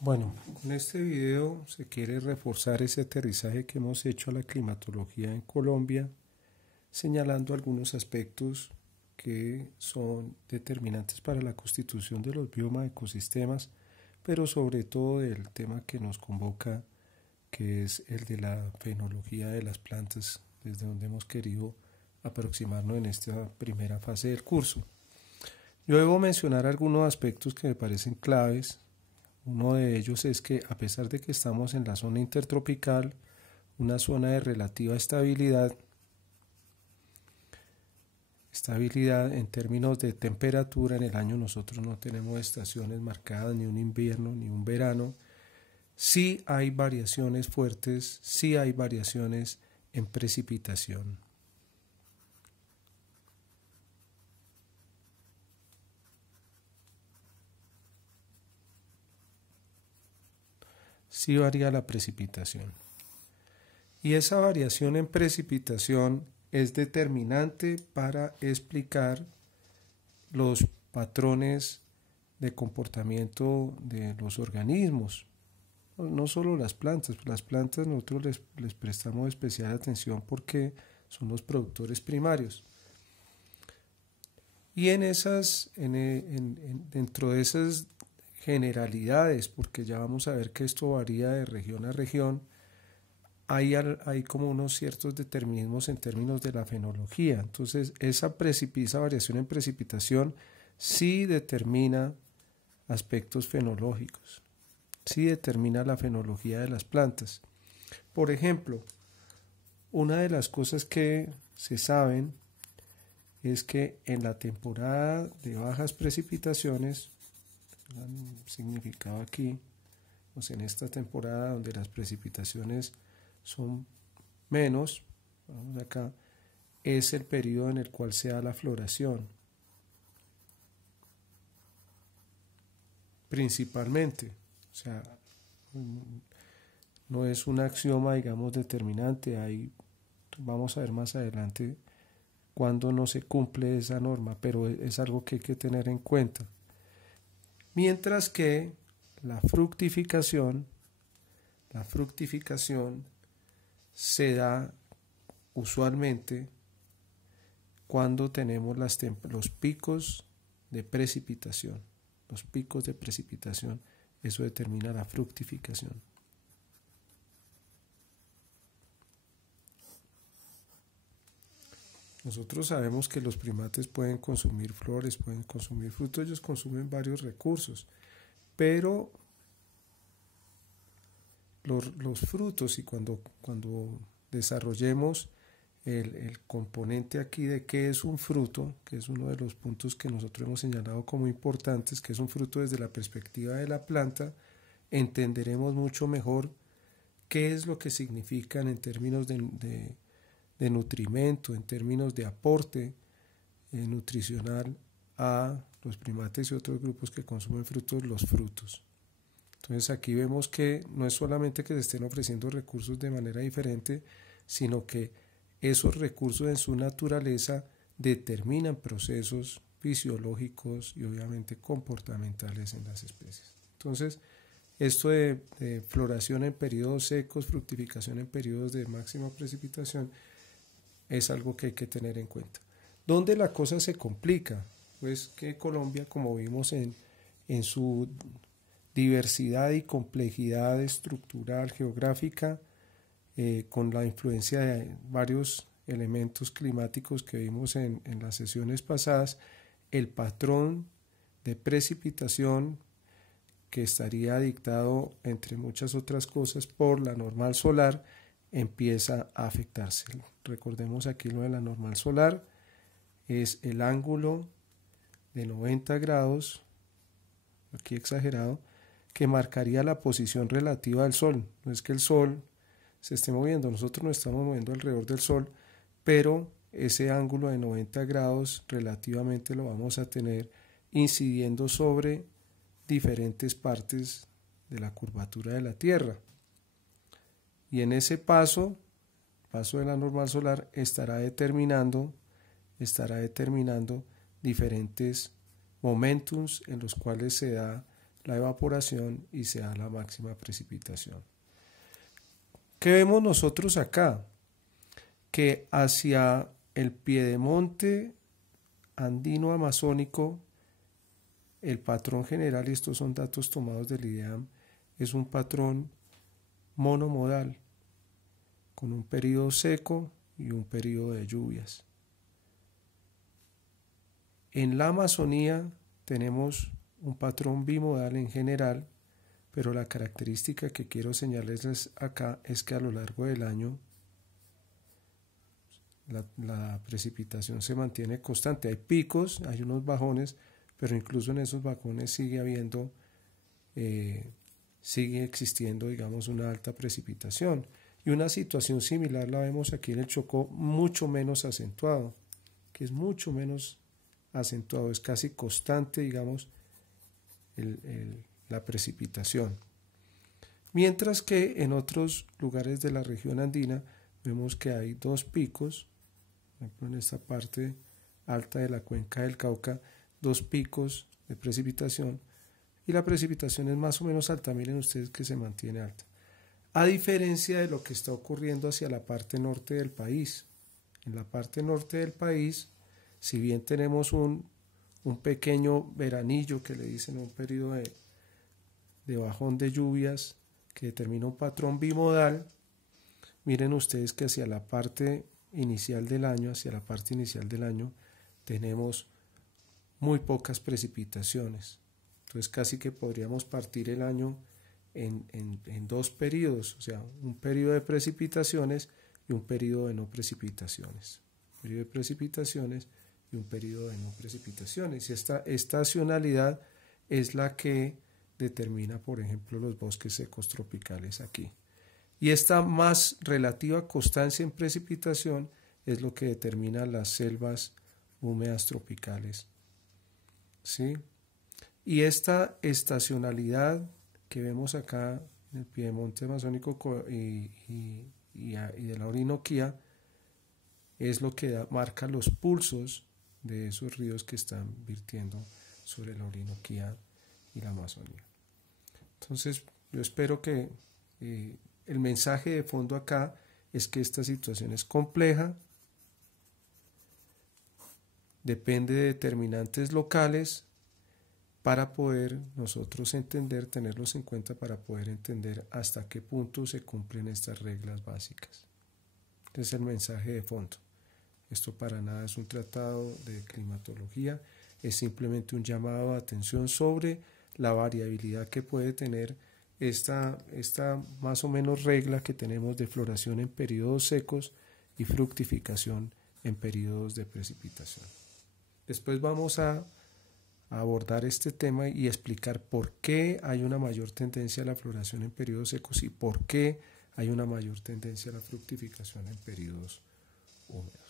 Bueno, con este video se quiere reforzar ese aterrizaje que hemos hecho a la climatología en Colombia, señalando algunos aspectos que son determinantes para la constitución de los biomas ecosistemas, pero sobre todo del tema que nos convoca, que es el de la fenología de las plantas, desde donde hemos querido aproximarnos en esta primera fase del curso. Yo debo mencionar algunos aspectos que me parecen claves. Uno de ellos es que a pesar de que estamos en la zona intertropical, una zona de relativa estabilidad en términos de temperatura en el año, nosotros no tenemos estaciones marcadas, ni un invierno, ni un verano. Sí hay variaciones fuertes, sí hay variaciones en precipitación. Sí varía la precipitación. Y esa variación en precipitación es determinante para explicar los patrones de comportamiento de los organismos. No solo las plantas nosotros les prestamos especial atención porque son los productores primarios. Y dentro de esas generalidades, porque ya vamos a ver que esto varía de región a región, hay como unos ciertos determinismos en términos de la fenología. Entonces, esa variación en precipitación sí determina aspectos fenológicos, sí determina la fenología de las plantas. Por ejemplo, una de las cosas que se saben es que en la temporada de bajas precipitaciones, significado aquí, pues en esta temporada donde las precipitaciones son menos, vamos acá, es el periodo en el cual se da la floración. Principalmente, o sea, no es un axioma, digamos, determinante. Ahí vamos a ver más adelante cuando no se cumple esa norma, pero es algo que hay que tener en cuenta. Mientras que la fructificación se da usualmente cuando tenemos los picos de precipitación. Los picos de precipitación, eso determina la fructificación. Nosotros sabemos que los primates pueden consumir flores, pueden consumir frutos, ellos consumen varios recursos, pero los frutos, y cuando desarrollemos el componente aquí de qué es un fruto, que es uno de los puntos que nosotros hemos señalado como importantes, que es un fruto desde la perspectiva de la planta, entenderemos mucho mejor qué es lo que significan en términos de nutrimento, en términos de aporte nutricional a los primates y otros grupos que consumen frutos, los frutos. Entonces aquí vemos que no es solamente que se estén ofreciendo recursos de manera diferente, sino que esos recursos en su naturaleza determinan procesos fisiológicos y obviamente comportamentales en las especies. Entonces, esto de floración en periodos secos, fructificación en periodos de máxima precipitación, es algo que hay que tener en cuenta. ¿Dónde la cosa se complica? Pues que Colombia, como vimos en su diversidad y complejidad estructural, geográfica, con la influencia de varios elementos climáticos que vimos en las sesiones pasadas, el patrón de precipitación que estaría dictado, entre muchas otras cosas, por la normal solar, empieza a afectarse. Recordemos aquí lo de la normal solar, es el ángulo de 90 grados, aquí exagerado, que marcaría la posición relativa del Sol. No es que el Sol se esté moviendo, nosotros nos estamos moviendo alrededor del Sol, pero ese ángulo de 90 grados relativamente lo vamos a tener incidiendo sobre diferentes partes de la curvatura de la Tierra. Y en ese paso de la normal solar estará determinando diferentes momentums en los cuales se da la evaporación y se da la máxima precipitación. ¿Qué vemos nosotros acá? Que hacia el piedemonte andino amazónico, el patrón general, y estos son datos tomados del IDEAM, es un patrón monomodal, con un periodo seco y un periodo de lluvias. En la Amazonía tenemos un patrón bimodal en general, pero la característica que quiero señalarles acá es que a lo largo del año la precipitación se mantiene constante. Hay picos, hay unos bajones, pero incluso en esos bajones sigue existiendo, digamos, una alta precipitación. Y una situación similar la vemos aquí en el Chocó, mucho menos acentuado, que es mucho menos acentuado, es casi constante, digamos, la precipitación. Mientras que en otros lugares de la región andina vemos que hay dos picos, por ejemplo en esta parte alta de la cuenca del Cauca, dos picos de precipitación, y la precipitación es más o menos alta. Miren ustedes que se mantiene alta, a diferencia de lo que está ocurriendo hacia la parte norte del país. En la parte norte del país, si bien tenemos un pequeño veranillo que le dicen, un periodo de bajón de lluvias que determina un patrón bimodal, miren ustedes que hacia la parte inicial del año, tenemos muy pocas precipitaciones. Entonces casi que podríamos partir el año en dos periodos, o sea, un periodo de precipitaciones y un periodo de no precipitaciones. Un periodo de precipitaciones y un periodo de no precipitaciones. Y esta estacionalidad es la que determina, por ejemplo, los bosques secos tropicales aquí. Y esta más relativa constancia en precipitación es lo que determina las selvas húmedas tropicales. ¿Sí? Y esta estacionalidad que vemos acá en el piedemonte amazónico y de la Orinoquía es lo que marca los pulsos de esos ríos que están virtiendo sobre la Orinoquía y la Amazonía. Entonces, yo espero que el mensaje de fondo acá es que esta situación es compleja, depende de determinantes locales para poder nosotros entender, tenerlos en cuenta para poder entender hasta qué punto se cumplen estas reglas básicas. Este es el mensaje de fondo. Esto para nada es un tratado de climatología, es simplemente un llamado de atención sobre la variabilidad que puede tener esta más o menos regla que tenemos de floración en periodos secos y fructificación en periodos de precipitación. Después vamos a abordar este tema y explicar por qué hay una mayor tendencia a la floración en periodos secos y por qué hay una mayor tendencia a la fructificación en periodos húmedos.